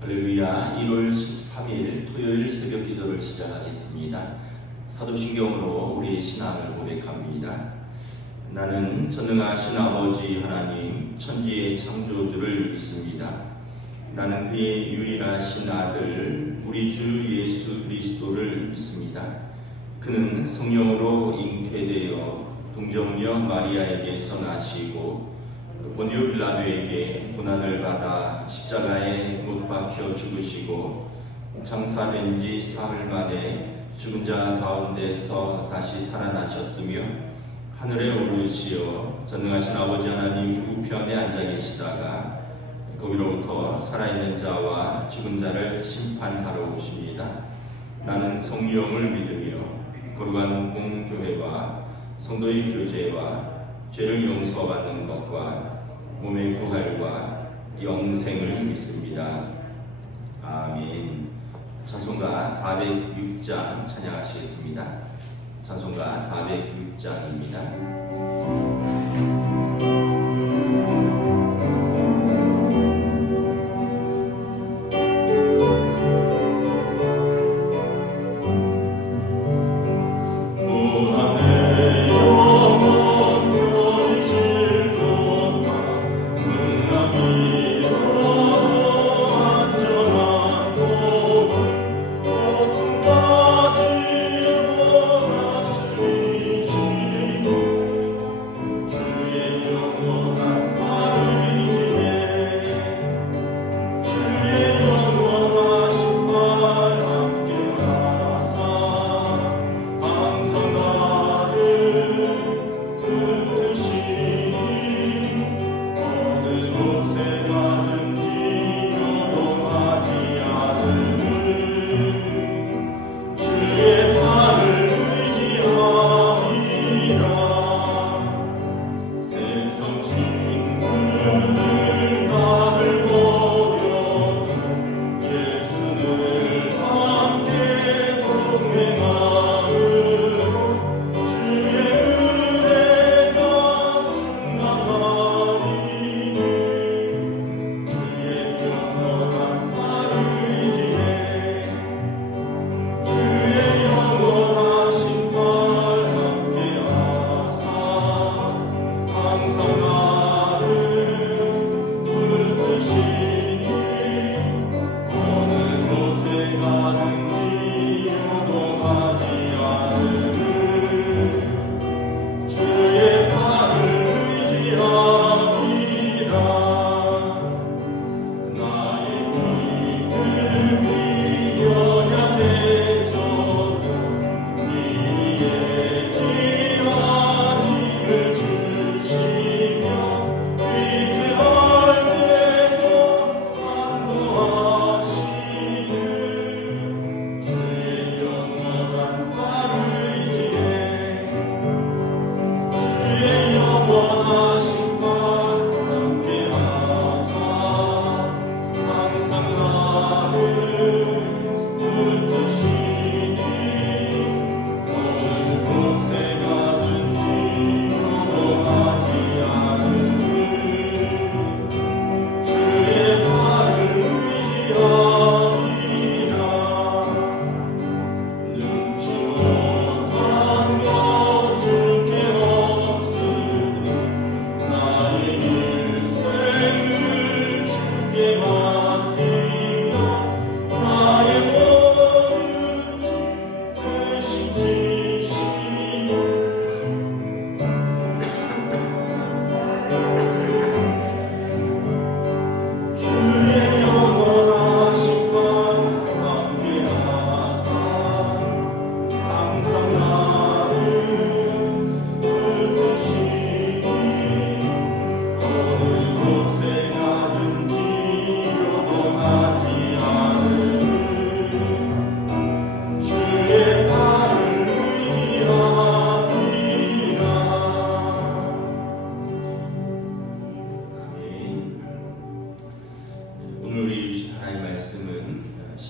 할렐루야. 1월 13일 토요일 새벽 기도를 시작하겠습니다. 사도신경으로 우리의 신앙을 고백합니다. 나는 전능하신 아버지 하나님 천지의 창조주를 믿습니다. 나는 그의 유일하신 아들 우리 주 예수 그리스도를 믿습니다. 그는 성령으로 잉태되어 동정녀 마리아에게서 나시고 본디오 빌라도에게 고난을 받아 십자가에 못 박혀 죽으시고 장사된 지 사흘 만에 죽은 자 가운데서 다시 살아나셨으며 하늘에 오르시어 전능하신 아버지 하나님 우편에 앉아 계시다가 거기로부터 살아있는 자와 죽은 자를 심판하러 오십니다. 나는 성령을 믿으며 거룩한 공교회와 성도의 교제와 죄를 용서받는 것과 몸의 부활과 영생을 믿습니다. 아멘. 찬송가 406장 찬양하시겠습니다. 찬송가 406장입니다.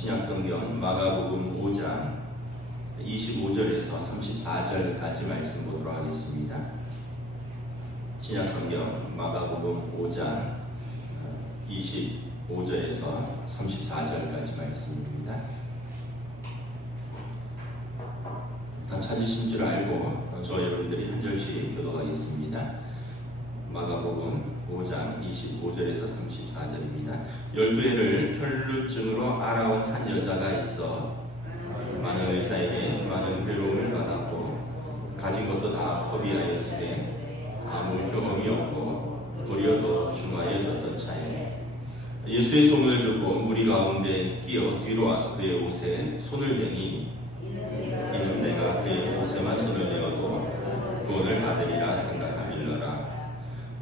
신약성경 마가복음 5장 25절에서 34절까지 말씀 보도록 하겠습니다. 신약성경 마가복음 5장 25 5절에서 34절까지 말씀입니다. 다 찾으신 줄 알고 저와 여러분들이 한 절씩 교독하겠습니다. 마가복음 5장 25절에서 34절입니다. 12해를 혈루증으로 앓아온 한 여자가 있어 많은 의사에게 많은 괴로움을 받았고 가진 것도 다 허비하였으되 아무 효험이 없고 도리어 더 중하여졌던 차에 예수의 소문을 듣고 무리 가운데 끼어 뒤로 와서 그의 옷에 손을 대니 이는 내가 그의 옷에만 손을 대어도 구원을 받으리라 생각하밀러라.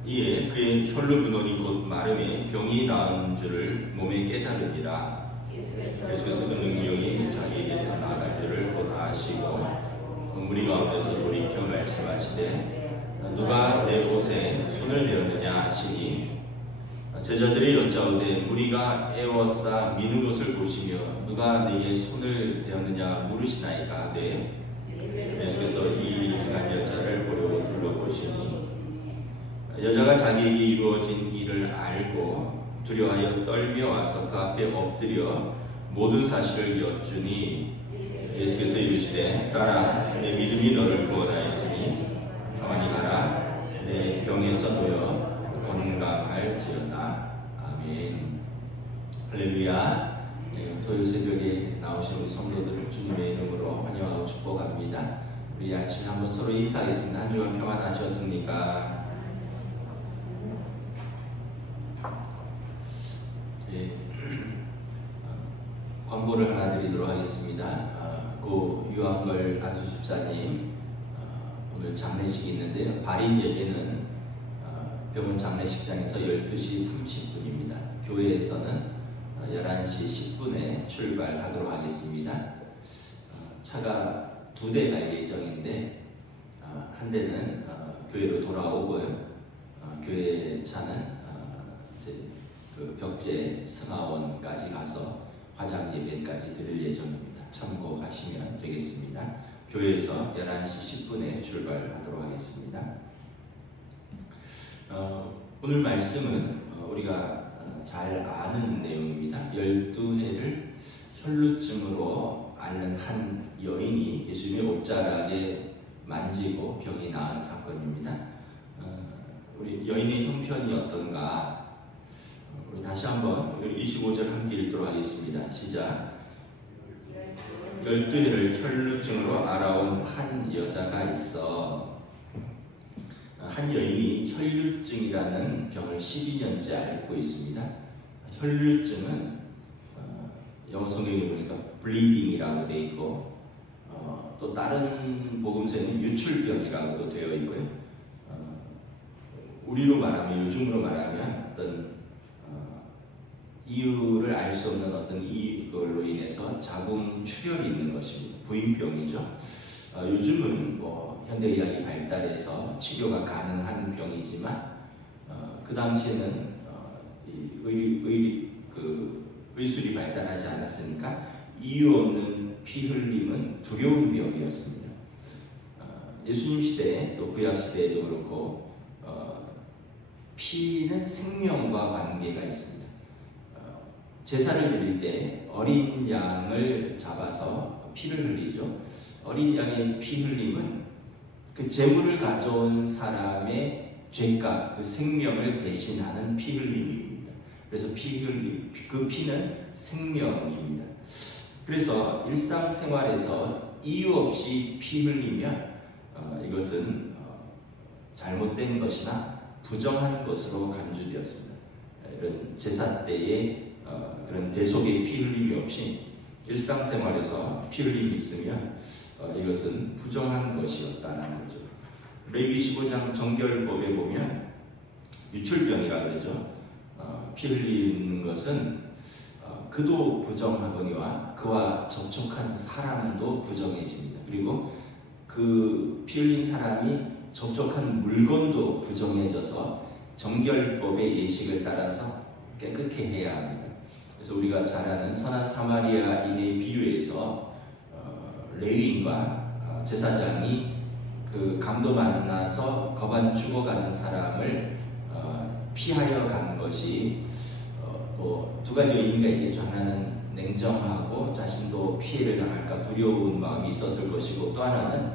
이에 그의 혈루 근원이 곧 마름에 병이 나은 줄을 몸에 깨달으리라. 예수께서 그 능력이 자기에게서 나아갈 줄을 곧 아시고 무리 가운데서 돌이켜 말씀하시되 누가 내 옷에 손을 대었느냐 하시니 제자들이 여짜오되 무리가 애워싸 미는 것을 보시며 누가 내게 손을 대었느냐 물으시나이까 하되 예수께서 이 일을 행한 여자를 보려고 둘러보시니 여자가 자기에게 이루어진 일을 알고 두려워하여 떨며 와서 그 앞에 엎드려 모든 사실을 여쭈니 예수께서 이르시되 딸아 내 믿음이 너를 구원하였으니 평안히 가라 내 병에서 놓여 건강할지어다. 아멘. 할렐루야. 토요일 새벽에 나오신 우리 성도들을 주님의 이름으로 환영하고 축복합니다. 우리 아침에 한번 서로 인사하겠습니다. 한 주간 평안하셨습니까? 네. 광고를 하나 드리도록 하겠습니다. 고 유한걸 안수 집사님 오늘 장례식이 있는데요. 발인예배는 병원 장례식장에서 12시 30분입니다. 교회에서는 11시 10분에 출발하도록 하겠습니다. 차가 2대 갈 예정인데 한 대는 교회로 돌아오고요. 교회 차는 이제 그 벽제 승하원까지 가서 화장 예배까지 드릴 예정입니다. 참고하시면 되겠습니다. 교회에서 11시 10분에 출발하도록 하겠습니다. 오늘 말씀은 우리가 잘 아는 내용입니다. 12해를 혈루증으로 앓는 한 여인이 예수님의 옷자락에 만지고 병이 나은 사건입니다. 우리 여인의 형편이 어떤가? 우리 다시 한번 25절 함께 읽도록 하겠습니다. 시작. 12해를 혈루증으로 앓아온 한 여자가 있어. 한 여인이 혈루증이라는 병을 12년째 앓고 있습니다. 혈루증은 영어 성경에 보니까 bleeding이라고 되어 있고 또 다른 복음서에는 유출병이라고도 되어 있고요. 우리로 말하면 요즘으로 말하면 어떤 이유를 알 수 없는 어떤 이걸로 인해서 자궁 출혈이 있는 것입니다. 부인병이죠. 요즘은 현대의학이 발달해서 치료가 가능한 병이지만 그 당시에는 의술이 발달하지 않았으니까 이유 없는 피 흘림은 두려운 병이었습니다. 예수님 시대에 또 구약 시대에도 그렇고 피는 생명과 관계가 있습니다. 제사를 드릴 때 어린 양을 잡아서 피를 흘리죠. 어린 양의 피 흘림은 그 제물을 가져온 사람의 죄값, 그 생명을 대신하는 피 흘림입니다. 그래서 그 피는 생명입니다. 그래서 일상생활에서 이유 없이 피 흘리면 이것은 잘못된 것이나 부정한 것으로 간주되었습니다. 이런 제사 때에 그런 대속의 피 흘림이 없이 일상생활에서 피 흘림이 있으면 이것은 부정한 것이었다는 거죠. 레위기 15장 정결법에 보면 유출병이라 그러죠. 피 흘리는 것은 그도 부정하거니와 그와 접촉한 사람도 부정해집니다. 그리고 그 피 흘린 사람이 접촉한 물건도 부정해져서 정결법의 예식을 따라서 깨끗게 해야 합니다. 그래서 우리가 잘 아는 선한 사마리아인의 비유에서 레위인과 제사장이 그 강도 만나서 거반 죽어가는 사람을 피하여 간 것이 뭐 두 가지 의미가 있겠죠. 하나는 냉정하고 자신도 피해를 당할까 두려운 마음이 있었을 것이고, 또 하나는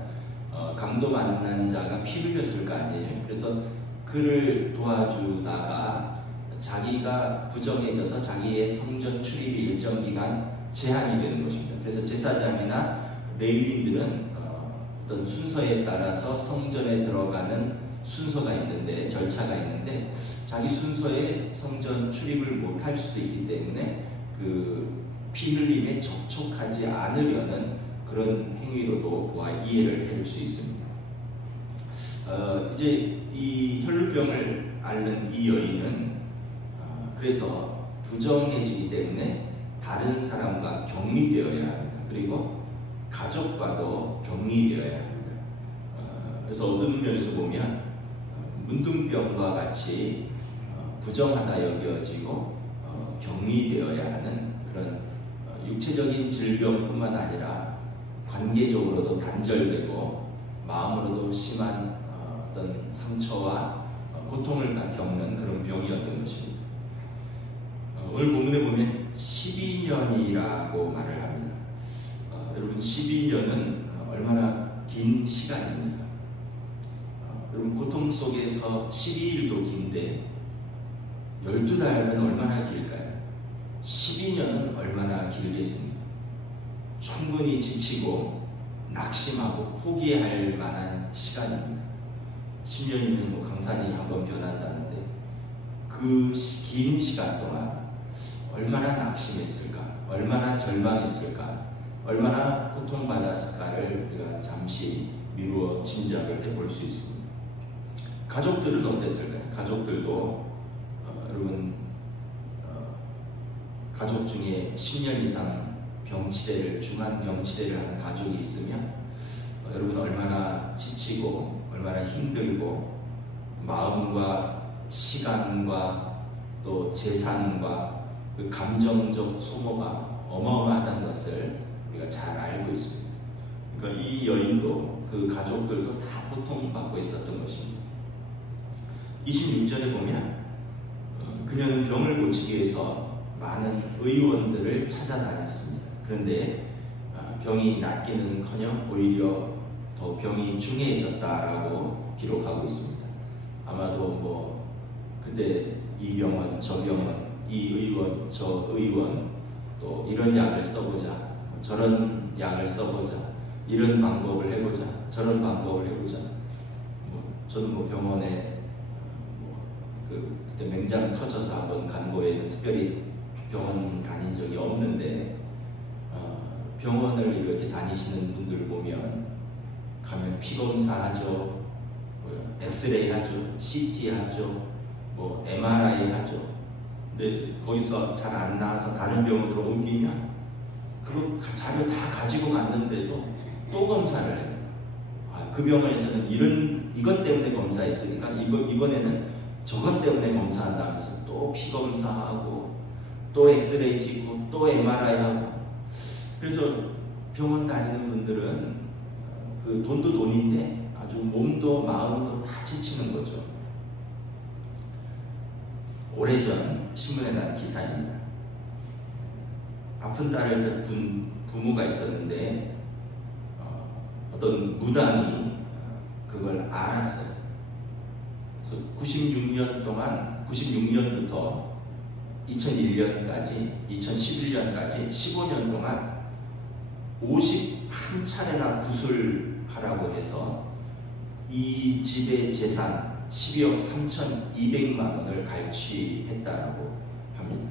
강도 만난 자가 피 흘렸을 거 아니에요. 그래서 그를 도와주다가 자기가 부정해져서 자기의 성전 출입이 일정 기간 제한이 되는 것입니다. 그래서 제사장이나 레위인들은 어떤 순서에 따라서 성전에 들어가는 순서가 있는데, 절차가 있는데, 자기 순서에 성전 출입을 못할 수도 있기 때문에 그 피 흘림에 접촉하지 않으려는 그런 행위로도 이해를 해줄 수 있습니다. 이제 이 혈루병을 앓는 이 여인은 그래서 부정해지기 때문에 다른 사람과 격리되어야 합니다. 그리고 가족과도 격리되어야 합니다. 그래서 어떤 면에서 보면 문둥병과 같이 부정하다 여겨지고 격리되어야 하는 그런 육체적인 질병뿐만 아니라 관계적으로도 단절되고 마음으로도 심한 어떤 상처와 고통을 겪는 그런 병이었던 것입니다. 오늘 본문에 보면 12년이라고 말을 합니다. 여러분 12년은 얼마나 긴 시간입니까? 여러분 고통 속에서 12일도 긴데 12달은 얼마나 길까요? 12년은 얼마나 길겠습니까? 충분히 지치고 낙심하고 포기할 만한 시간입니다. 10년이면 뭐 강산이 한번 변한다는데 그 긴 시간 동안 얼마나 낙심했을까? 얼마나 절망했을까? 얼마나 고통받았을까를 우리가 잠시 미루어 짐작을 해볼 수 있습니다. 가족들은 어땠을까요? 가족들도 여러분 가족 중에 10년 이상 병치레를 중한 병치레를 하는 가족이 있으면 여러분 얼마나 지치고 얼마나 힘들고 마음과 시간과 또 재산과 그 감정적 소모가 어마어마하다는 것을 우리가 잘 알고 있습니다. 그러니까 이 여인도 그 가족들도 다 고통받고 있었던 것입니다. 26절에 보면 그녀는 병을 고치기 위해서 많은 의원들을 찾아다녔습니다. 그런데 병이 낫기는커녕 오히려 더 병이 중해졌다라고 기록하고 있습니다. 아마도 뭐 그때 이 병원, 저 병원, 이 의원, 저 의원, 또 이런 약을 써보자, 저런 약을 써보자, 이런 방법을 해보자, 저런 방법을 해보자. 저는 뭐 병원에 그때 맹장 터져서 한번 간 거에는 특별히 병원 다닌 적이 없는데 병원을 이렇게 다니시는 분들 보면 가면 피검사 하죠, 엑스레이 하죠, CT 하죠, 뭐 MRI 하죠. 근데 거기서 잘 안 나와서 다른 병원으로 옮기면 그 자료 다 가지고 갔는데도 또 검사를 해요. 그 병원에서는 이것 때문에 검사했으니까 이번에는 저것 때문에 검사한다면서 또 피검사하고 또 엑스레이 찍고 또 MRI 하고. 그래서 병원 다니는 분들은 그 돈도 돈인데 아주 몸도 마음도 다 지치는 거죠. 오래전 신문에 난 기사입니다. 아픈 딸을 둔 부모가 있었는데 어떤 무당이 그걸 알았어요. 그래서 96년부터 2001년까지 2011년까지 15년 동안 51차례나 구술하라고 해서 이 집의 재산 12억 3,200만 원을 갈취했다라고 합니다.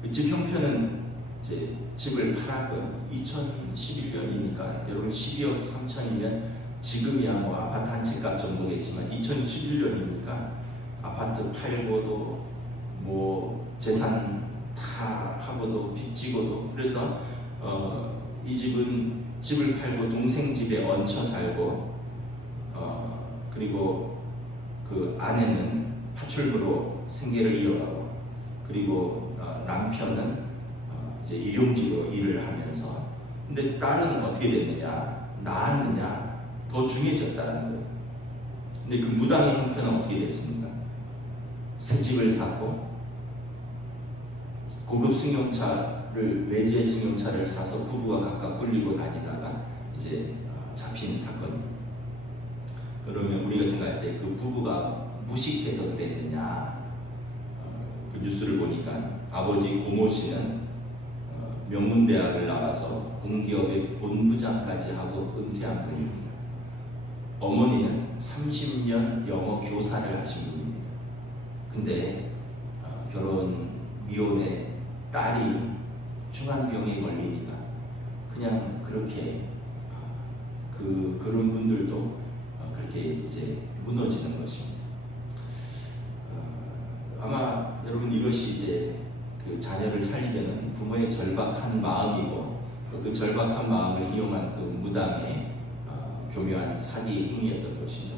그 집 형편은 이제 집을 팔았고요. 2011년이니까 여러분 12억 3천이면 지금이야 뭐 아파트 한 채 값 정도겠지만 2011년이니까 아파트 팔고도 뭐 재산 다 하고도 빚지고도. 그래서 이 집은 집을 팔고 동생 집에 얹혀 살고 그리고 그 아내는 파출부로 생계를 이어가고, 그리고 남편은 이제 일용직으로 일을 하면서. 근데 딸은 어떻게 됐느냐? 나았느냐? 더 중해졌다는 거예요. 근데 그 무당의 형편은 어떻게 됐습니까? 새 집을 샀고 고급 승용차를 외제 승용차를 사서 부부가 각각 굴리고 다니다가 이제 잡힌 사건입니다. 그러면 우리가 생각할 때 그 부부가 무식해서 그랬느냐? 그 뉴스를 보니까 아버지 고모 씨는 명문대학을 나와서 공기업의 본부장까지 하고 은퇴한 분입니다. 어머니는 30년 영어 교사를 하신 분입니다. 근데 결혼 미혼의 딸이 중환병에 걸리니까 그냥 그렇게 그런 분들도 그렇게 이제 무너지는 것입니다. 아마 여러분 이것이 이제 그 자녀를 살리려는 부모의 절박한 마음이고 그 절박한 마음을 이용한 그 무당의 교묘한 사기 행위였던 것이죠.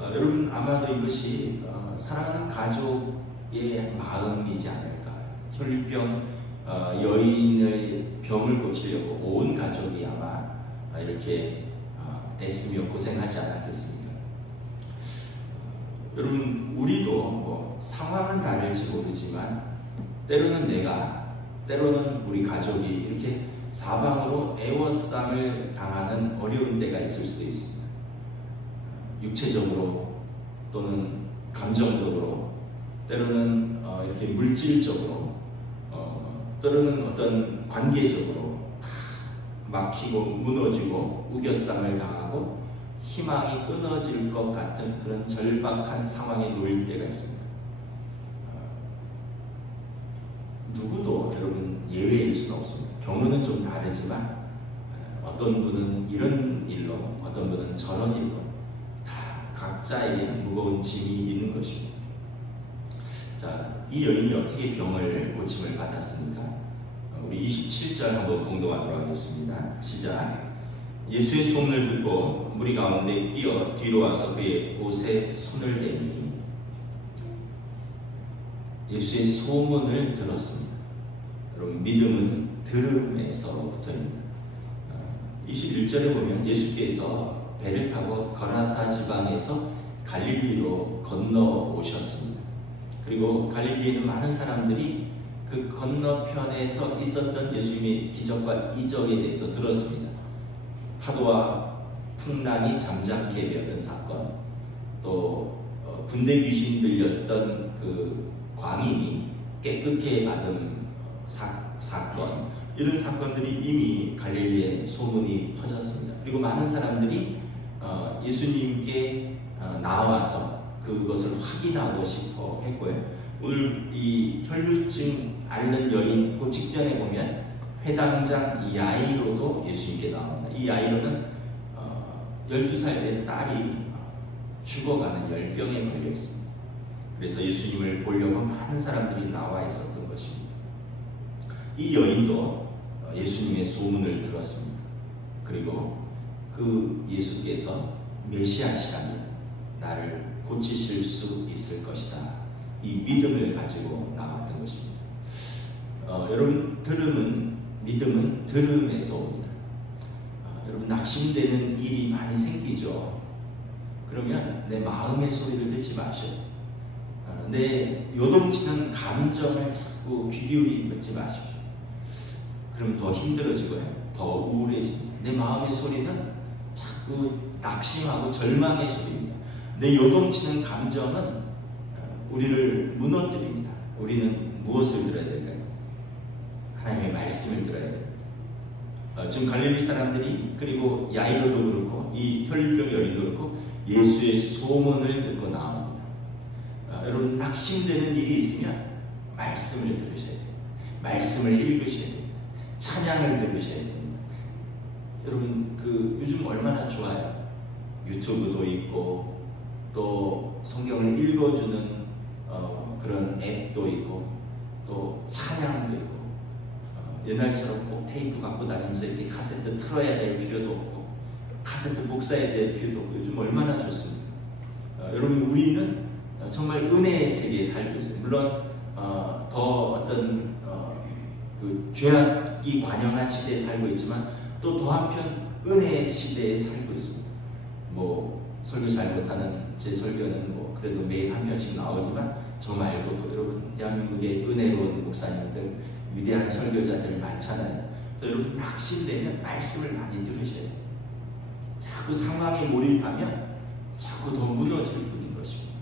여러분 아마도 이것이 사랑하는 가족의 마음이지 않을까. 혈류병 여인의 병을 고치려고 온 가족이 아마 이렇게 애쓰며 고생하지 않았겠습니까? 여러분 우리도 뭐 상황은 다를지 모르지만 때로는 때로는 우리 가족이 이렇게 사방으로 애워싸움을 당하는 어려운 때가 있을 수도 있습니다. 육체적으로 또는 감정적으로 때로는 이렇게 물질적으로 때로는 어떤 관계적으로 다 막히고 무너지고 우겨쌈을 당하고 희망이 끊어질 것 같은 그런 절박한 상황에 놓일 때가 있습니다. 누구도 여러분 예외일 수는 없습니다. 경우는 좀 다르지만 어떤 분은 이런 일로 어떤 분은 저런 일로 다 각자에게 무거운 짐이 있는 것입니다. 자, 이 여인이 어떻게 병을 고침을 받았습니까? 우리 27절 한번 공동하도록 하겠습니다. 시작. 예수의 소문을 듣고 무리 가운데 뛰어 뒤로 와서 그의 옷에 손을 대니 예수의 소문을 들었습니다. 여러분 믿음은 들음에서 붙어입니다. 21절에 보면 예수께서 배를 타고 거라사 지방에서 갈릴리로 건너오셨습니다. 그리고 갈릴리에는 많은 사람들이 그 건너편에서 있었던 예수님의 기적과 이적에 대해서 들었습니다. 파도와 풍랑이 잠잠케 되었던 사건, 또 군대 귀신 들렸던 그 광인이 깨끗게 받은 사건, 이런 사건들이 이미 갈릴리에 소문이 퍼졌습니다. 그리고 많은 사람들이 예수님께 나와서 그것을 확인하고 싶어 했고요. 오늘 이 혈루증 앓는 여인 그 직전에 보면 회당장 야이로도 예수님께 나옵니다. 이 야이로는 12살 된 딸이 죽어가는 열병에 걸려 있습니다. 그래서 예수님을 보려고 많은 사람들이 나와 있었던 것입니다. 이 여인도 예수님의 소문을 들었습니다. 그리고 그 예수께서 메시아시라면 나를 고치실 수 있을 것이다. 이 믿음을 가지고 나왔던 것입니다. 여러분 믿음은 들음에서 옵니다. 여러분 낙심되는 일이 많이 생기죠. 그러면 내 마음의 소리를 듣지 마셔요. 내 요동치는 감정을 자꾸 귀 기울이지 마십시오. 그럼 더 힘들어지고요. 더 우울해집니다. 내 마음의 소리는 자꾸 낙심하고 절망의 소리입니다. 내 요동치는 감정은 우리를 무너뜨립니다. 우리는 무엇을 들어야 될까요? 하나님의 말씀을 들어야 됩니다. 지금 갈릴리 사람들이 그리고 야이로도 그렇고 이 혈류병 여인도 그렇고 예수의 소문을 듣고 나옵니다. 여러분 낙심되는 일이 있으면 말씀을 들으셔야 됩니다. 말씀을 읽으셔야 됩니다. 찬양을 들으셔야 됩니다. 여러분 요즘 얼마나 좋아요. 유튜브도 있고 또 성경을 읽어주는 그런 앱도 있고 또 찬양도 있고 옛날처럼 꼭 테이프 갖고 다니면서 이렇게 카세트 틀어야 될 필요도 없고 카세트 복사해야 될 필요도 없고 요즘 얼마나 좋습니까? 여러분 우리는 정말 은혜의 세계에 살고 있어요. 물론 더 어떤 그 죄악이 관영한 시대에 살고 있지만 또 더 한편 은혜의 시대에 살고 있습니다. 뭐 설교 잘 못하는 제 설교는 뭐 그래도 매일 한 편씩 나오지만 저 말고도 여러분 대한민국의 은혜로운 목사님들, 위대한 설교자들 많잖아요. 그래서 여러분 낙심되면 말씀을 많이 들으셔야 돼요. 자꾸 상황에 몰입하면 자꾸 더 무너질 뿐인 것입니다.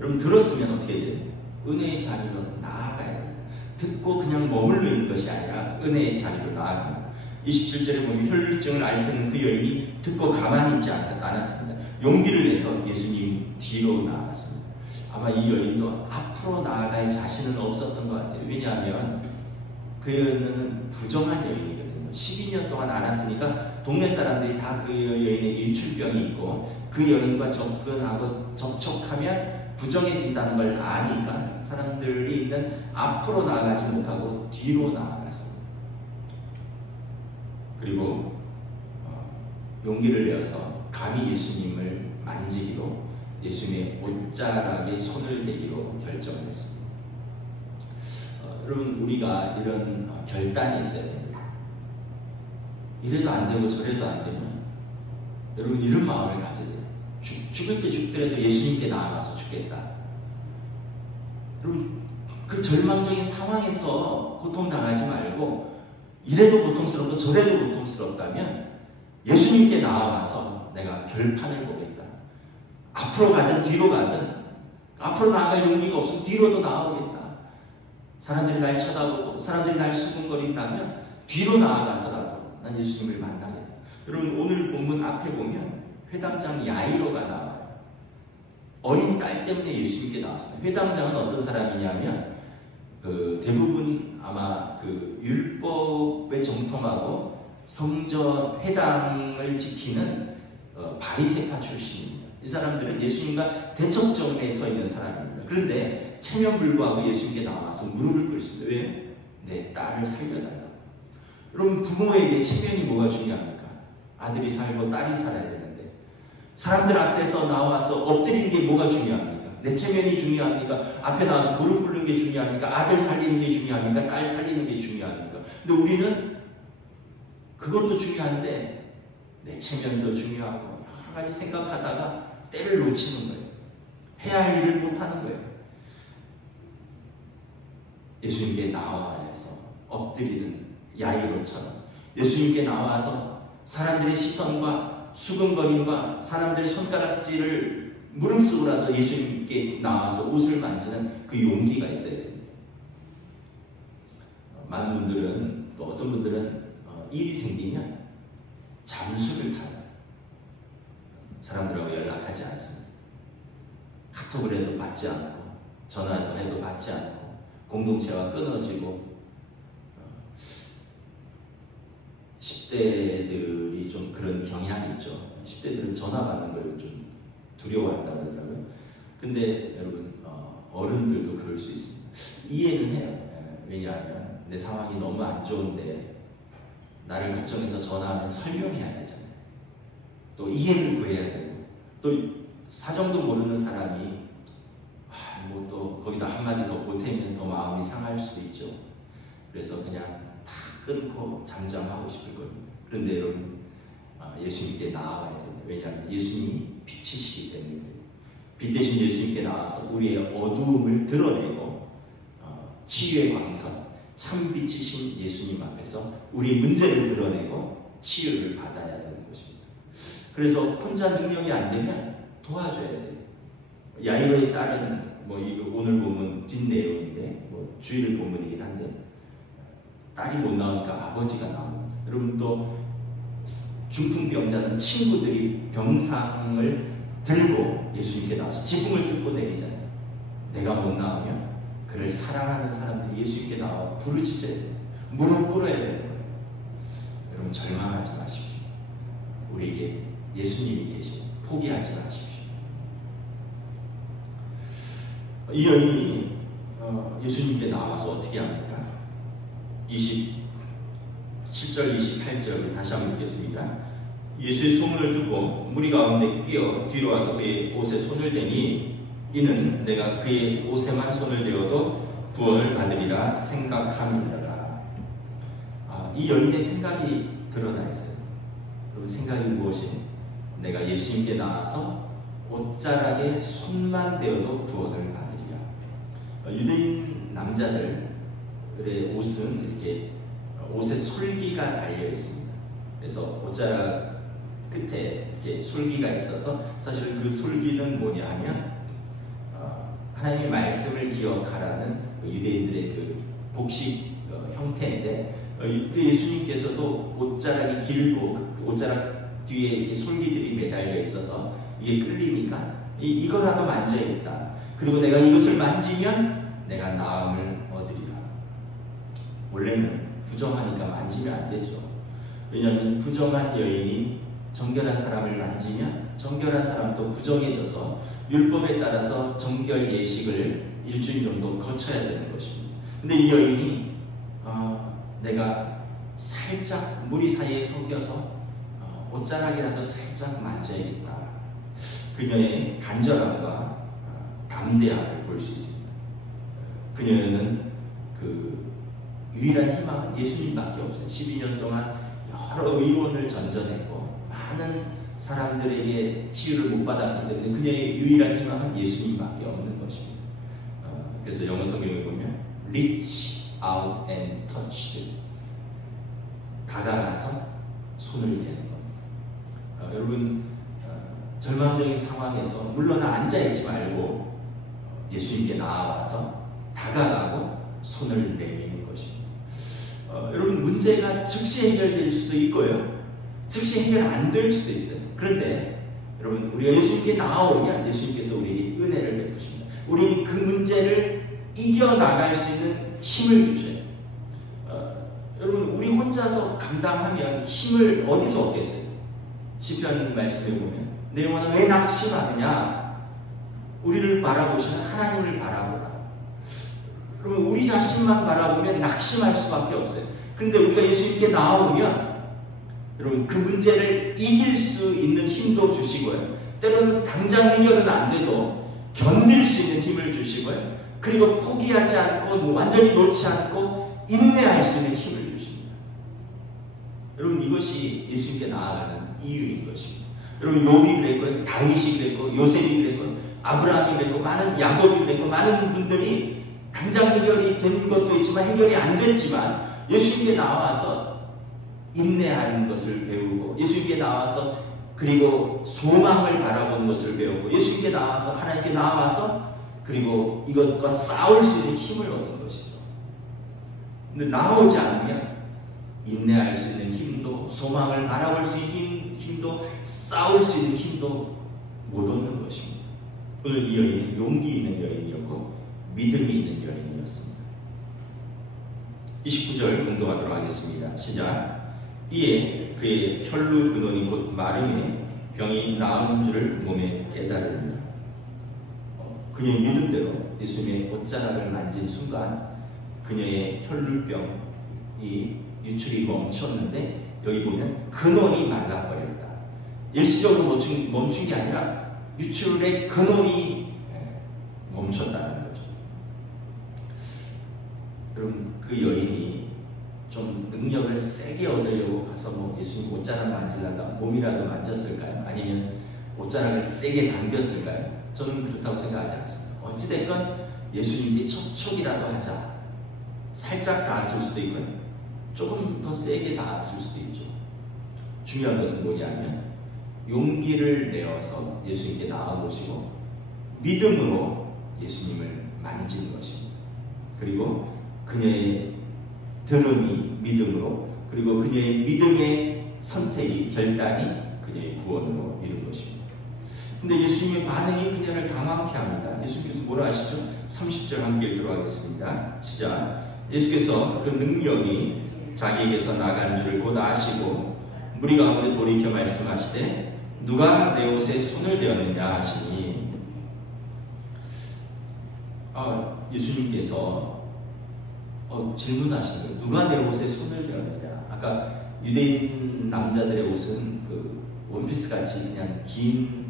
여러분 들었으면 어떻게 돼요? 은혜의 자리로 나아가야 됩니다. 듣고 그냥 머물러 있는 것이 아니라 은혜의 자리로 나아갑니다. 27절에 보면 혈루증을 앓고 있는 그 여인이 듣고 가만히 있지 않았습니다. 용기를 내서 예수님 뒤로 나아갔습니다. 아마 이 여인도 앞으로 나아갈 자신은 없었던 것 같아요. 왜냐하면 그 여인은 부정한 여인이거든요. 12년 동안 앓았으니까 동네 사람들이 다 그 여인에게 일출병이 있고 그 여인과 접근하고 접촉하면 부정해진다는 걸 아니까 사람들이 있는 앞으로 나아가지 못하고 뒤로 나아갔습니다. 그리고 용기를 내어서 감히 예수님을 만지기로 예수님의 옷자락에 손을 대기로 결정을 했습니다. 여러분 우리가 이런 결단이 있어야 됩니다. 이래도 안 되고 저래도 안 되면 여러분 이런 마음을 가져야 돼요. 죽을 때 죽더라도 예수님께 나아가서 죽겠다. 여러분 그 절망적인 상황에서 고통당하지 말고 이래도 고통스럽고 저래도 고통스럽다면 예수님께 나아가서 내가 결판을 보겠다. 앞으로 가든 뒤로 가든 앞으로 나아갈 용기가 없으면 뒤로도 나아오겠다. 사람들이 날 쳐다보고 사람들이 날 수군거린다면 뒤로 나아가서라도 난 예수님을 만나겠다. 여러분 오늘 본문 앞에 보면 회당장 야이로가 나와요. 어린 딸 때문에 예수님께 나왔습니다. 회당장은 어떤 사람이냐면 대부분 아마 율법에 정통하고 성전 회당을 지키는 바리새파 출신입니다. 이 사람들은 예수님과 대척점에 서 있는 사람입니다. 그런데 체면불구하고 예수님께 나와서 무릎을 꿇습니다. 왜? 내 딸을 살려달라고. 여러분 부모에게 체면이 뭐가 중요합니까? 아들이 살고 딸이 살아야 되는데 사람들 앞에서 나와서 엎드리는 게 뭐가 중요합니까? 내 체면이 중요합니까? 앞에 나와서 무릎 꿇는 게 중요합니까? 아들 살리는 게 중요합니까? 딸 살리는 게 중요합니까? 근데 우리는 그것도 중요한데 내 체면도 중요하고 여러 가지 생각하다가 때를 놓치는 거예요. 해야 할 일을 못하는 거예요. 예수님께 나와서 엎드리는 야이로처럼 예수님께 나와서 사람들의 시선과 수근거림과 사람들의 손가락질을 무릅쓰고라도 예수님께 나와서 옷을 만지는 그 용기가 있어야 됩니다. 많은 분들은 또 어떤 분들은 일이 생기면 잠수를 타요. 사람들하고 연락하지 않습니다. 카톡을 해도 받지 않고 전화도 해도 받지 않고 공동체와 끊어지고 10대들이 좀 그런 경향이 있죠. 10대들은 전화 받는 걸 좀 두려워한다고 그러더라고요. 근데 여러분 어른들도 그럴 수 있습니다. 이해는 해요. 왜냐하면 내 상황이 너무 안 좋은데 나를 걱정해서 전화하면 설명해야 되잖아요. 또 이해를 구해야 되고 또 사정도 모르는 사람이 뭐 또 거기다 한마디 더 보태면 더 마음이 상할 수도 있죠. 그래서 그냥 다 끊고 잠잠하고 싶을 겁니다. 그런데 여러분 예수님께 나아가야 됩니다. 왜냐하면 예수님이 빛이시기 때문에 빛 대신 예수님께 나와서 우리의 어두움을 드러내고 치유의 광선 참 빛이신 예수님 앞에서 우리 문제를 드러내고 치유를 받아야 되는 것입니다. 그래서 혼자 능력이 안 되면 도와줘야 돼요. 야이로의 딸은 이거 오늘 보면 뒷내용인데 주일 본문이긴 한데 딸이 못 나오니까 아버지가 나옵니다. 여러분 또 중풍병자는 친구들이 병상을 들고 예수님께 나와서 지붕을 뜯고 내리잖아요. 내가 못 나오면 그를 사랑하는 사람들이 예수님께 나와 부르짖어야 돼요. 무릎 꿇어야 되는 거예요. 여러분 절망하지 마십시오. 우리에게 예수님이 계시고 포기하지 마십시오. 이 여인이 예수님께 나와서 어떻게 합니까? 27절 28절 다시 한번 읽겠습니다. 예수의 소문을 듣고 무리 가운데 끼어 뒤로 와서 그의 옷에 손을 대니 이는 내가 그의 옷에만 손을 대어도 구원을 받으리라 생각함이라. 이 여인의 생각이 드러나 있어요. 그럼 생각이 무엇이에요? 내가 예수님께 나와서 옷자락에 손만 대어도 구원을 받으리라. 유대인 남자들의 옷은 이렇게 옷에 솔기가 달려 있습니다. 그래서 옷자락 끝에 이렇게 솔기가 있어서 사실 그 솔기는 뭐냐 하면 하나님의 말씀을 기억하라는 유대인들의 그 복식 형태인데, 그 예수님께서도 옷자락이 길고 그 옷자락 뒤에 이렇게 솔기들이 매달려 있어서 이게 끌리니까 이거라도 만져야겠다. 그리고 내가 이것을 만지면 내가 나음을 얻으리라. 원래는 부정하니까 만지면 안 되죠. 왜냐하면 부정한 여인이 정결한 사람을 만지면 정결한 사람도 부정해져서 율법에 따라서 정결 예식을 일주일 정도 거쳐야 되는 것입니다. 근데 이 여인이 내가 살짝 무리 사이에 속여서 옷자락이라도 살짝 만져야겠다. 그녀의 간절함과 담대함을 볼 수 있습니다. 그녀는 그 유일한 희망은 예수님밖에 없어요. 12년 동안 여러 의원을 전전했고 많은 사람들에게 치유를 못 받았기 때문에 그녀의 유일한 희망은 예수님밖에 없는 것입니다. 그래서 영어 성경에 보면 reach out and touched, 다가가서 손을 대는 겁니다. 여러분, 절망적인 상황에서 물러나 앉아있지 말고 예수님께 나아와서 다가가고 손을 내미는 것입니다. 여러분, 문제가 즉시 해결될 수도 있고요, 즉시 해결 안 될 수도 있어요. 그런데 여러분, 우리가 예수님께 나아오면 예수님께서 우리에게 은혜를 베푸십니다. 우리는 그 문제를 이겨나갈 수 있는 힘을 주셔요. 여러분, 우리 혼자서 감당하면 힘을 어디서 얻겠어요? 시편 말씀에 보면 내 영혼아 왜 낙심하느냐? 우리를 바라보시는 하나님을 바라보라. 여러분, 우리 자신만 바라보면 낙심할 수밖에 없어요. 그런데 우리가 예수님께 나아오면 여러분, 그 문제를 이길 수 있는 힘도 주시고요, 때로는 당장 해결은 안 돼도 견딜 수 있는 힘을 주시고요, 그리고 포기하지 않고 완전히 놓지 않고 인내할 수 있는 힘을 주십니다. 여러분, 이것이 예수님께 나아가는 이유인 것입니다. 여러분, 욥이 그랬고, 다윗이 그랬고, 요셉이 그랬고, 아브라함이 그랬고, 많은 야곱이 그랬고, 많은 분들이 당장 해결이 된 것도 있지만 해결이 안 됐지만 예수님께 나와서 인내하는 것을 배우고, 예수님께 나와서 그리고 소망을 바라보는 것을 배우고, 예수님께 나와서 하나님께 나와서 그리고 이것과 싸울 수 있는 힘을 얻은 것이죠. 근데 나오지 않으면 인내할 수 있는 힘도, 소망을 바라볼 수 있는 힘도, 싸울 수 있는 힘도 못 얻는 것입니다. 오늘 이 여인은 용기 있는 여인이었고 믿음이 있는 여인이었습니다. 29절 공동하도록 하겠습니다. 시작. 이에 그의 혈루 근원이 곧 마름에 병이 나은 줄을 몸에 깨달으며, 그녀의 믿음대로 예수님의 옷자락을 만진 순간 그녀의 혈루병이 유출이 멈췄는데, 여기 보면 근원이 말라버렸다. 일시적으로 멈춘 게 아니라 유출의 근원이 멈췄다는 거죠. 여러분, 그 여인이 좀 능력을 세게 얻으려고 가서 예수님 옷자락 만지려다 몸이라도 만졌을까요? 아니면 옷자락을 세게 당겼을까요? 저는 그렇다고 생각하지 않습니다. 어찌됐건 예수님께 척척이라도 하자. 살짝 닿았을 수도 있고요, 조금 더 세게 닿았을 수도 있죠. 중요한 것은 뭐냐면 용기를 내어서 예수님께 나아보시고 믿음으로 예수님을 만진 것입니다. 그리고 그녀의 들음이 믿음으로, 그리고 그녀의 믿음의 선택이, 결단이 그녀의 구원으로 이룬 것입니다. 근데 예수님의 반응이 그녀를 당황케 합니다. 예수님께서 뭐라 하시죠? 30절 함께 읽도록 하겠습니다. 시작. 예수께서 그 능력이 자기에게서 나간 줄을 곧 아시고 무리 가운데 돌이켜 말씀하시되 누가 내 옷에 손을 대었느냐 하시니, 예수님께서 질문하시는 거예요. 누가 내 옷에 손을 대었느냐. 아까 유대인 남자들의 옷은 그 원피스 같이 그냥 긴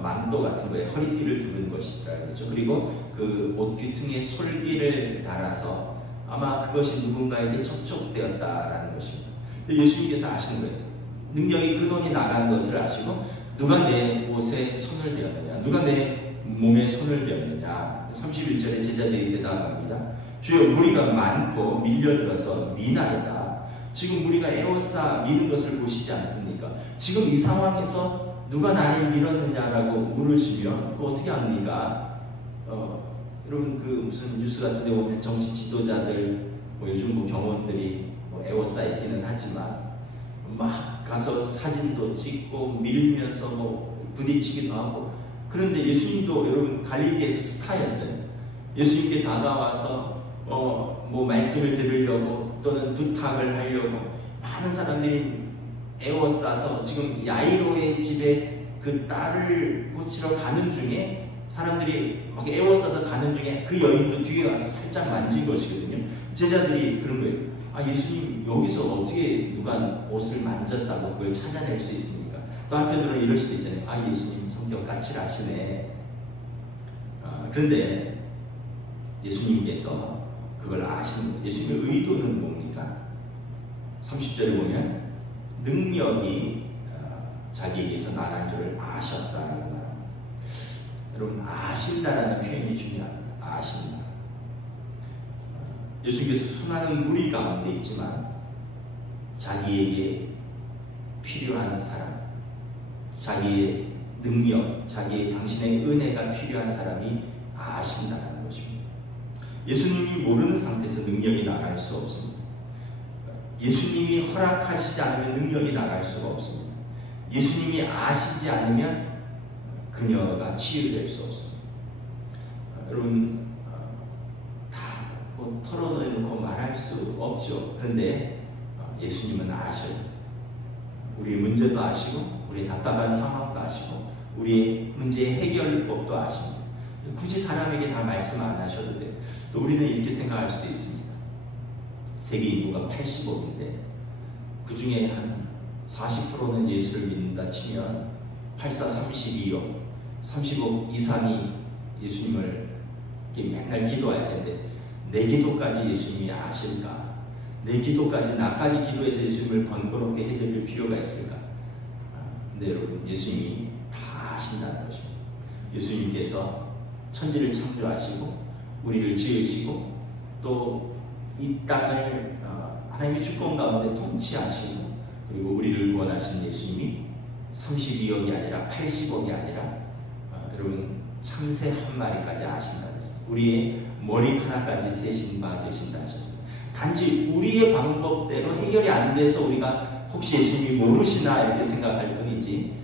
망토 같은 거에 허리띠를 두른 것이라 그랬죠. 그리고 그 옷 귀퉁이에 솔기를 달아서 아마 그것이 누군가에게 접촉되었다라는 것입니다. 근데 예수님께서 아시는 거예요. 능력이 근원이 나간 것을 아시고 누가 내 옷에 손을 대었느냐, 누가 내 몸에 손을 대었느냐? 31절에 제자들이 대답합니다. 주여, 무리가 많고 밀려들어서 미나이다. 지금 우리가 에워싸 미는 것을 보시지 않습니까? 지금 이 상황에서 누가 나를 밀었느냐라고 물으시면 그거 어떻게 합니까? 여러분, 그 무슨 뉴스 같은 데 보면 정치 지도자들, 요즘 병원들이 에워싸 있기는 하지만 막 가서 사진도 찍고 밀면서 부딪히기도 하고. 그런데 예수님도 여러분 갈릴리에서 스타였어요. 예수님께 다가와서 말씀을 들으려고 또는 부탁을 하려고 많은 사람들이 에워싸서, 지금 야이로의 집에 그 딸을 고치러 가는 중에 사람들이 막 에워싸서 가는 중에 그 여인도 뒤에 와서 살짝 만진 것이거든요. 제자들이 그런 거예요. 예수님, 여기서 어떻게 누가 옷을 만졌다고 그걸 찾아낼 수 있습니까? 또 한편으로는 이럴 수도 있잖아요. 예수님 성격 까칠하시네. 그런데 예수님께서 그걸 아시는, 예수님의 의도는 뭡니까? 30절에 보면 능력이 자기에게서 나간 줄을 아셨다는 말입니다. 여러분, 아신다라는 표현이 중요합니다. 아신다. 예수님께서 수많은 무리 가운데 있지만 자기에게 필요한 사람, 자기의 능력, 당신의 은혜가 필요한 사람이 아신다는 것입니다. 예수님이 모르는 상태에서 능력이 나갈 수 없습니다. 예수님이 허락하시지 않으면 능력이 나갈 수가 없습니다. 예수님이 아시지 않으면 그녀가 치유될 수 없습니다. 여러분, 다 털어내놓고 말할 수 없죠. 그런데 예수님은 아셔요. 우리의 문제도 아시고, 우리의 답답한 상황도 아시고, 우리의 문제의 해결법도 아십니다. 굳이 사람에게 다 말씀 안 하셔도 돼요. 또 우리는 이렇게 생각할 수도 있습니다. 세계 인구가 80억인데 그 중에 한 40%는 예수를 믿는다 치면 84, 32억, 30억 이상이 예수님을 이렇게 맨날 기도할 텐데 내 기도까지 예수님이 아실까? 내 기도까지, 나까지 기도해서 예수님을 번거롭게 해드릴 필요가 있을까? 근데 여러분, 예수님이 다 아신다는 것입니다. 예수님께서 천지를 창조하시고 우리를 지으시고 또 이 땅을 하나님의 주권 가운데 통치하시고, 그리고 우리를 구원하신 예수님이 32억이 아니라 80억이 아니라 여러분, 참새 한 마리까지 아신다는 것입니다. 우리의 머리카락까지 세신 바 되신다 하셨습니다. 단지 우리의 방법대로 해결이 안 돼서 우리가 혹시 예수님이 모르시나 이렇게 생각할 뿐이지,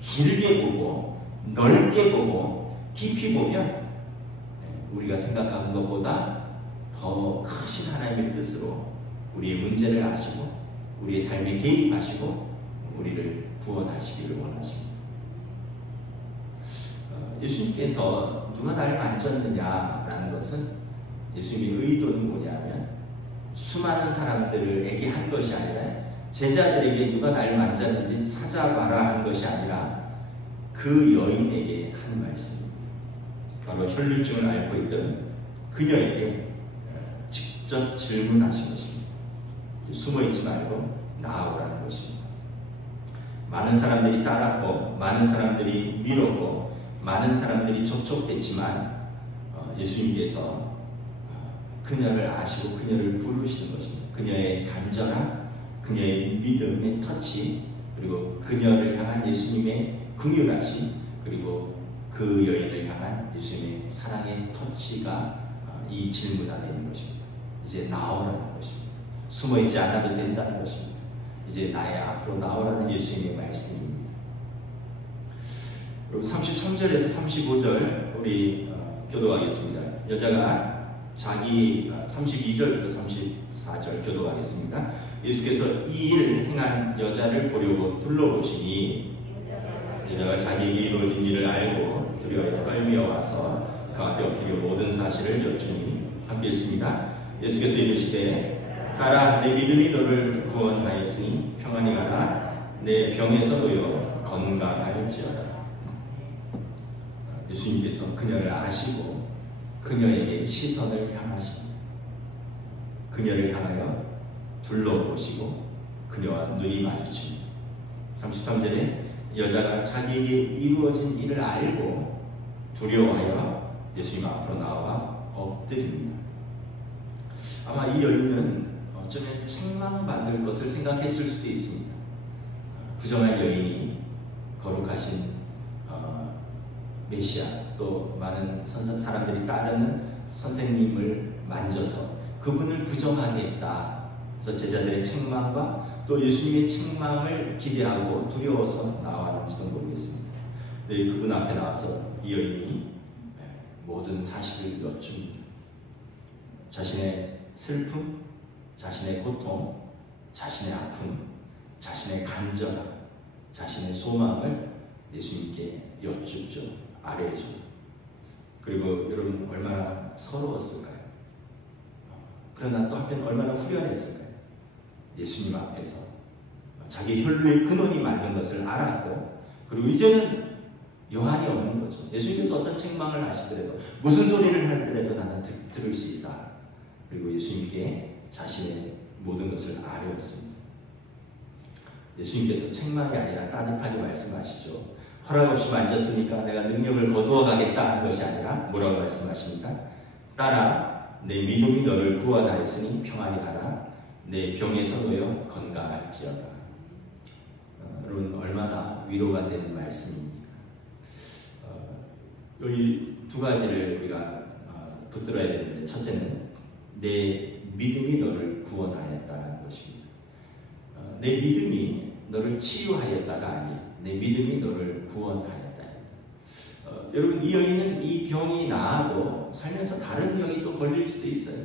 길게 보고 넓게 보고 깊이 보면 우리가 생각하는 것보다 더 크신 하나님의 뜻으로 우리의 문제를 아시고 우리의 삶에 개입하시고 우리를 구원하시기를 원하십니다. 예수님께서 누가 나를 만졌느냐라는 것은, 예수님의 의도는 뭐냐면 수많은 사람들에게 한 것이 아니라 제자들에게 누가 나를 만졌는지 찾아봐라 한 것이 아니라 그 여인에게 한 말씀입니다. 바로 혈류증을 앓고 있던 그녀에게 직접 질문하신 것입니다. 숨어있지 말고 나아오라는 것입니다. 많은 사람들이 따랐고 많은 사람들이 밀었고 많은 사람들이 접촉됐지만 예수님께서 그녀를 아시고 그녀를 부르시는 것입니다. 그녀의 간절함, 그녀의 믿음의 터치, 그리고 그녀를 향한 예수님의 긍휼하심, 그리고 그 여인을 향한 예수님의 사랑의 터치가 이 질문 안에 있는 것입니다. 이제 나오라는 것입니다. 숨어있지 않아도 된다는 것입니다. 이제 나의 앞으로 나오라는 예수님의 말씀입니다. 그리고 33절에서 35절 우리 교도하겠습니다. 여자가 자기 32절부터 34절 교도하겠습니다. 예수께서 이 일 행한 여자를 보려고 둘러보시니 여자가 자기에게 이루어진 일을 알고 두려워 떨며 와서 그 앞에 엎드려 모든 사실을 여쭈니 함께 읽습니다. 예수께서 이르시되 딸아, 내 믿음이 너를 구원하였으니 평안히 가라. 내 병에서 놓여 건강할지어다. 예수님께서 그녀를 아시고 그녀에게 시선을 향하십니다. 그녀를 향하여 둘러보시고 그녀와 눈이 마주칩니다. 33절에 여자가 자기에게 이루어진 일을 알고 두려워하여 예수님 앞으로 나와 엎드립니다. 아마 이 여인은 어쩌면 책망받을 것을 생각했을 수도 있습니다. 부정한 여인이 거룩하신 메시아, 또 많은 사람들이 따르는 선생님을 만져서 그분을 부정하게 했다. 그래서 제자들의 책망과 또 예수님의 책망을 기대하고 두려워서 나왔는지도 모르겠습니다. 네, 그분 앞에 나와서 이 여인이 모든 사실을 여쭙니다. 자신의 슬픔, 자신의 고통, 자신의 아픔, 자신의 간절함, 자신의 소망을 예수님께 여쭙죠. 아뢰죠. 그리고 여러분 얼마나 서러웠을까요? 그러나 또 한편 얼마나 후련했을까요? 예수님 앞에서 자기 혈루의 근원이 맑은 것을 알았고, 그리고 이제는 여한이 없는 거죠. 예수님께서 어떤 책망을 하시더라도, 무슨 소리를 하더라도 나는 들을 수 있다. 그리고 예수님께 자신의 모든 것을 아뢰었습니다. 예수님께서 책망이 아니라 따뜻하게 말씀하시죠. 허락 없이 만졌으니까 내가 능력을 거두어 가겠다 하는 것이 아니라 뭐라고 말씀하십니까? 딸아, 내 믿음이 너를 구원하였으니 평안히 가라. 내 병에서 놓여 건강할지어다. 여러분 얼마나 위로가 되는 말씀입니까? 이 두 가지를 우리가 붙들어야 되는데, 첫째는 내 믿음이 너를 구원하였다는 것입니다. 내 믿음이 너를 치유하였다가 아니, 내 믿음이 너를 구원하였다. 여러분 이 여인은 이 병이 나아도 살면서 다른 병이 또 걸릴 수도 있어요.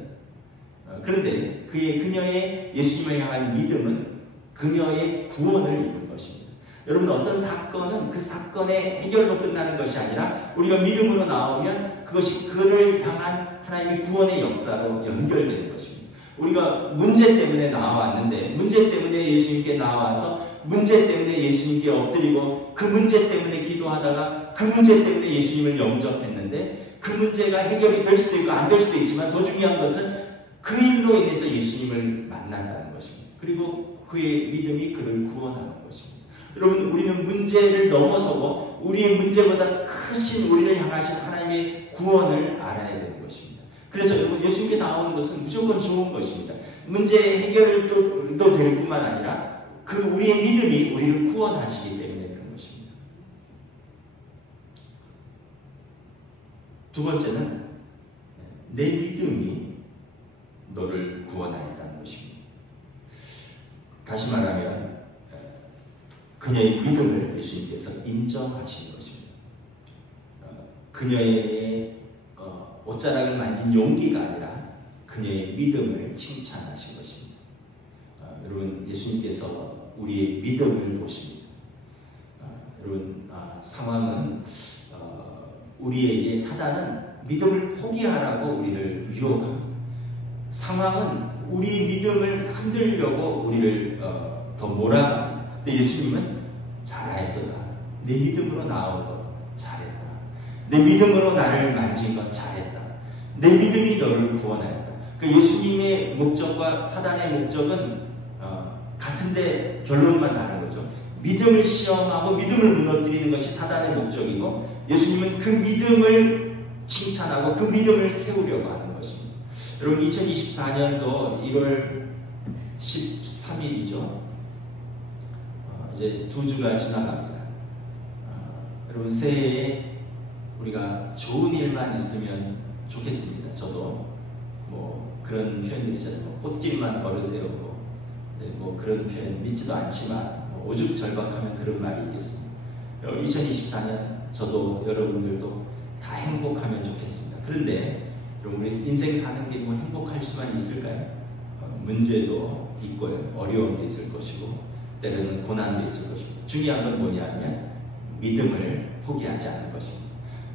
그런데 그녀의 예수님을 향한 믿음은 그녀의 구원을 이룬 것입니다. 여러분 어떤 사건은 그 사건의 해결로 끝나는 것이 아니라 우리가 믿음으로 나오면 그것이 그를 향한 하나님의 구원의 역사로 연결되는 것입니다. 우리가 문제 때문에 나왔는데, 문제 때문에 예수님께 나와서 문제 때문에 예수님께 엎드리고 그 문제 때문에 기도하다가 그 문제 때문에 예수님을 영접했는데, 그 문제가 해결이 될 수도 있고 안 될 수도 있지만 더 중요한 것은 그 일로 인해서 예수님을 만난다는 것입니다. 그리고 그의 믿음이 그를 구원하는 것입니다. 여러분 우리는 문제를 넘어서고 우리의 문제보다 크신 우리를 향하신 하나님의 구원을 알아야 되는 것입니다. 그래서 여러분 예수님께 나오는 것은 무조건 좋은 것입니다. 문제 해결도 될 뿐만 아니라 그 우리의 믿음이 우리를 구원하시기 때문에 그런 것입니다. 두 번째는 내 믿음이 너를 구원하였다는 것입니다. 다시 말하면 그녀의 믿음을 예수님께서 인정하신 것입니다. 그녀의 옷자락을 만진 용기가 아니라 그녀의 믿음을 칭찬하신 것입니다. 여러분 예수님께서 우리의 믿음을 보십니다. 여러분 상황은 우리에게 사단은 믿음을 포기하라고 우리를 유혹합니다. 상황은 우리 믿음을 흔들려고 우리를 더 몰아갑니다. 근데 예수님은 잘하였도다. 내 믿음으로 나온 것 잘했다. 내 믿음으로 나를 만진 것 잘했다. 내 믿음이 너를 구원하였다. 그 예수님의 목적과 사단의 목적은 같은데 결론만 다른 거죠. 믿음을 시험하고 믿음을 무너뜨리는 것이 사단의 목적이고, 예수님은 그 믿음을 칭찬하고 그 믿음을 세우려고 하는 것입니다. 여러분 2024년도 1월 13일이죠. 이제 2주가 지나갑니다. 여러분 새해에 우리가 좋은 일만 있으면 좋겠습니다. 저도 뭐 그런 표현들이 있잖아요. 꽃길만 걸으세요. 뭐 그런 표현 믿지도 않지만 오죽절박하면 그런 말이 있겠습니다. 2024년 저도 여러분들도 다 행복하면 좋겠습니다. 그런데 여러분 우리 인생 사는 게 뭐 행복할 수만 있을까요? 문제도 있고요. 어려움도 있을 것이고 때로는 고난도 있을 것입니다. 중요한 건 뭐냐면 믿음을 포기하지 않는 것입니다.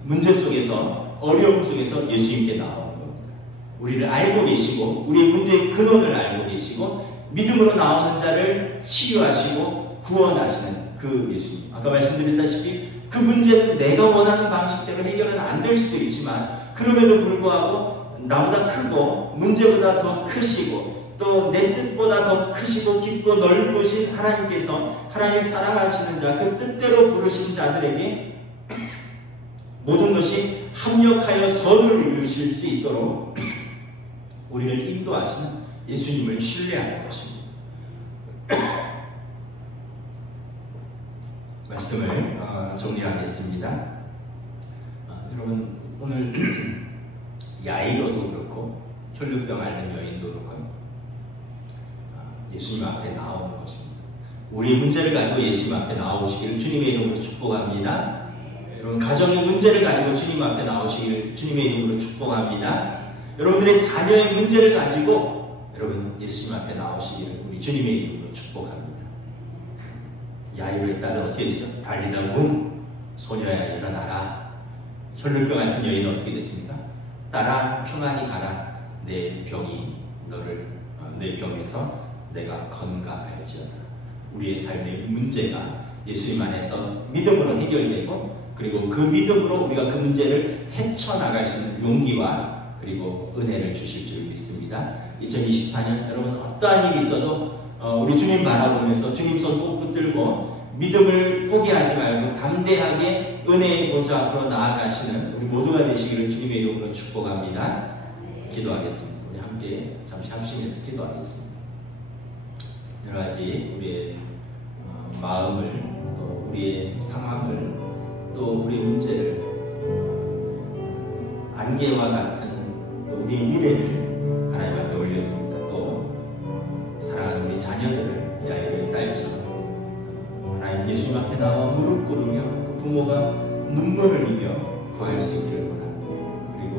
문제 속에서 어려움 속에서 예수님께 나오는 겁니다. 우리를 알고 계시고 우리의 문제의 근원을 알고 계시고 믿음으로 나오는 자를 치유하시고 구원하시는 그 예수님. 아까 말씀드렸다시피 그 문제는 내가 원하는 방식대로 해결은 안 될 수도 있지만 그럼에도 불구하고 나보다 크고 문제보다 더 크시고 또 내 뜻보다 더 크시고 깊고 넓으신 하나님께서 하나님을 사랑하시는 자, 그 뜻대로 부르신 자들에게 모든 것이 합력하여 선을 이루실 수 있도록 우리를 인도하시는 예수님을 신뢰하는 것입니다. 말씀을 정리하겠습니다. 여러분, 오늘 야이로도 그렇고 혈루병 앓는 여인도 그렇고 예수님 앞에 나오는 것입니다. 우리의 문제를 가지고 예수님 앞에 나오시기를 주님의 이름으로 축복합니다. 여러분, 가정의 문제를 가지고 주님 앞에 나오시기를 주님의 이름으로 축복합니다. 여러분들의 자녀의 문제를 가지고 여러분 예수님 앞에 나오시기를 우리 주님의 이름으로 축복합니다. 야이로의 딸은 어떻게 되죠? 달리다 굼, 소녀야 일어나라. 혈루병 앓은 여인은 어떻게 됐습니까? 딸아 평안히 가라. 내 병에서 내가 건강할지어다. 우리의 삶의 문제가 예수님 안에서 믿음으로 해결되고, 그리고 그 믿음으로 우리가 그 문제를 헤쳐나갈 수 있는 용기와 그리고 은혜를 주실 줄 믿습니다. 2024년 여러분 어떠한 일이 있어도 우리 주님 바라보면서 주님 손 꼭 붙들고 믿음을 포기하지 말고 담대하게 은혜의 보좌 앞으로 나아가시는 우리 모두가 되시기를 주님의 이름으로 축복합니다. 기도하겠습니다. 우리 함께 잠시 합심해서 기도하겠습니다. 여러 가지 우리의 마음을, 또 우리의 상황을, 또 우리의 문제를, 안개와 같은 또 우리의 미래를 하나님 앞에 올려줍니다. 또 사랑하는 우리 자녀들을 야이로의 딸처럼 하나님 예수님 앞에 나와 무릎 꿇으며 그 부모가 눈물을 흘리며 구할 수 있기를 원합니다. 그리고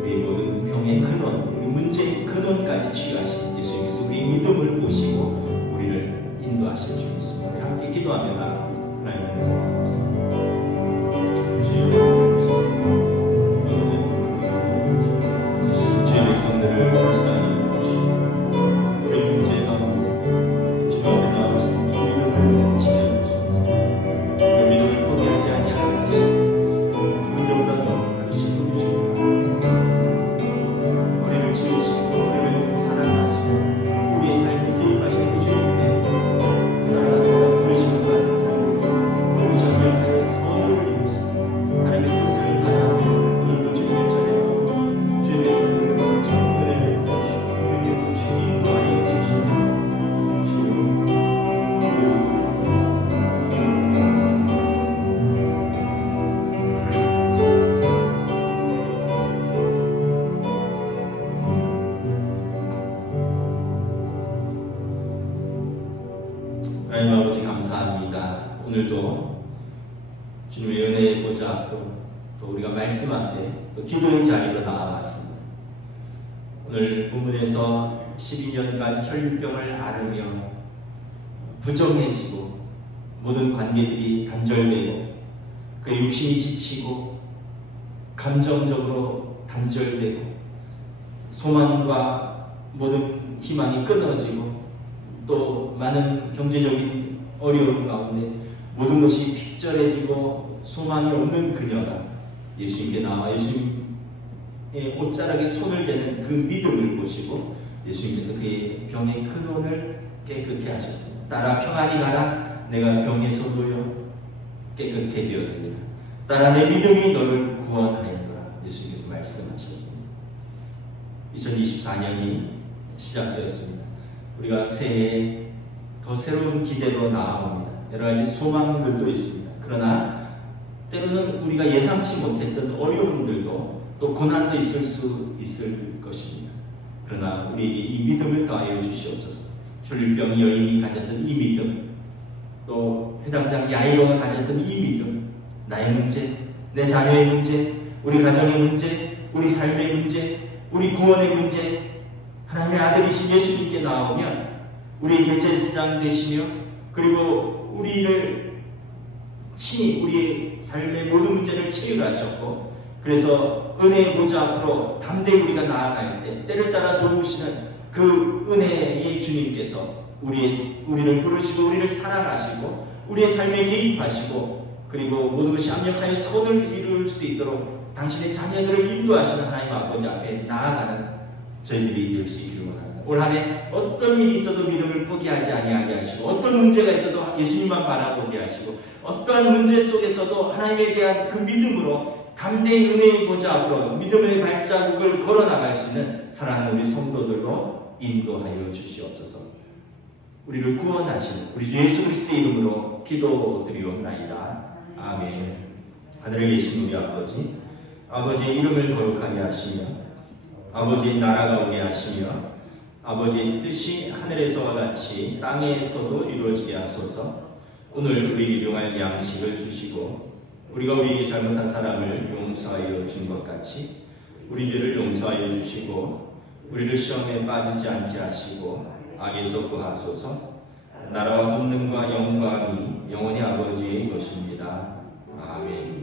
우리의 모든 병의 근원, 우리 문제의 근원까지 치유하신 예수님께서 우리의 믿음을 보시고 우리를 인도하실 줄 믿습니다. 우리 함께 기도하며 나아갑니다. 하나님 주의 백성들을 불쌍히 여기시고 우리 문제 가운데 주님 앞에 나와서 믿음을 지켜주시옵소서. 그 믿음을 포기하지 아니하시고 문제보다 더 크신 우리 주님 앞에서 우리를 지으시고 우리를 사랑하시고 우리의 삶에 개입하신 그 주님께서 사랑하는 자, 부르심을 받는 자에게 너무 정확하게 선을 이루시고 하나님의 뜻을 받아 오늘도 주님의 전에 나오고 주의 백성들을 정은혜를 주시고 은혜를 주시고 인도하여 주시옵소서. 하나님 아버지 감사합니다. 오늘도 주님의 은혜의 보좌 앞으로 또 우리가 말씀 앞에 또 기도의 자리로 나아왔습니다. 오늘 본문에서 12년간 혈루병을 앓으며 부정해지고 모든 관계들이 단절되고 그의 육신이 지치고 감정적으로 단절되고 소망과 모든 희망이 끊어지고 또 많은 경제적인 어려움 가운데 모든 것이 핍절해지고 소망이 없는 그녀가 예수님께 나와 예수님의 옷자락에 손을 대는 그 믿음을 보시고 예수님께서 그의 병의 근원을 깨끗게 하셨습니다. 딸아 평안히 가라. 내가 병에서 놓여 깨끗게 되었느니라. 딸아 내 믿음이 너를 구원하였노라. 예수님께서 말씀하셨습니다. 2024년이 시작되었습니다. 우리가 새해에 더 새로운 기대로 나아옵니다. 여러 가지 소망들도 있습니다. 그러나 때로는 우리가 예상치 못했던 어려움들도 또 고난도 있을 것입니다. 그러나 우리에게 이 믿음을 더하여 주시옵소서. 혈루병 여인이 가졌던 이 믿음, 또 회당장 야이로가 가졌던 이 믿음, 나의 문제, 내 자녀의 문제, 우리 가정의 문제, 우리 삶의 문제, 우리 구원의 문제, 하나님의 아들이신 예수님께 나오면 우리의 대제사장 되시며 그리고 우리를 친히 우리의 삶의 모든 문제를 체휼하셨고 그래서 은혜의 보좌 앞으로 담대히 우리가 나아갈 때 때를 따라 도우시는 그 은혜의 주님께서 우리를 부르시고 우리를 사랑하시고 우리의 삶에 개입하시고 그리고 모든 것이 합력하여 선을 이룰 수 있도록 당신의 자녀들을 인도하시는 하나님 아버지 앞에 나아가는 저희들이 될 수 있기를 원합니다. 올 한 해 어떤 일이 있어도 믿음을 포기하지 아니하게 하시고, 어떤 문제가 있어도 예수님만 바라보게 하시고, 어떠한 문제 속에서도 하나님에 대한 그 믿음으로 담대히 은혜의 보좌 앞으로 믿음의 발자국을 걸어나갈 수 있는 사랑하는 우리 성도들로 인도하여 주시옵소서. 우리를 구원하시는 우리 주 예수 그리스도의 이름으로 기도드리옵나이다. 아멘. 하늘에 계신 우리 아버지, 아버지의 이름을 거룩하게 하시며 아버지의 나라가 오게 하시며 아버지의 뜻이 하늘에서와 같이 땅에서도 이루어지게 하소서. 오늘 우리에게 일용할 양식을 주시고 우리가 우리에게 잘못한 사람을 용서하여 준 것 같이 우리 죄를 용서하여 주시고 우리를 시험에 빠지지 않게 하시고 악에서 구하소서. 나라와 권능과 영광이 영원히 아버지의 것입니다. 아멘.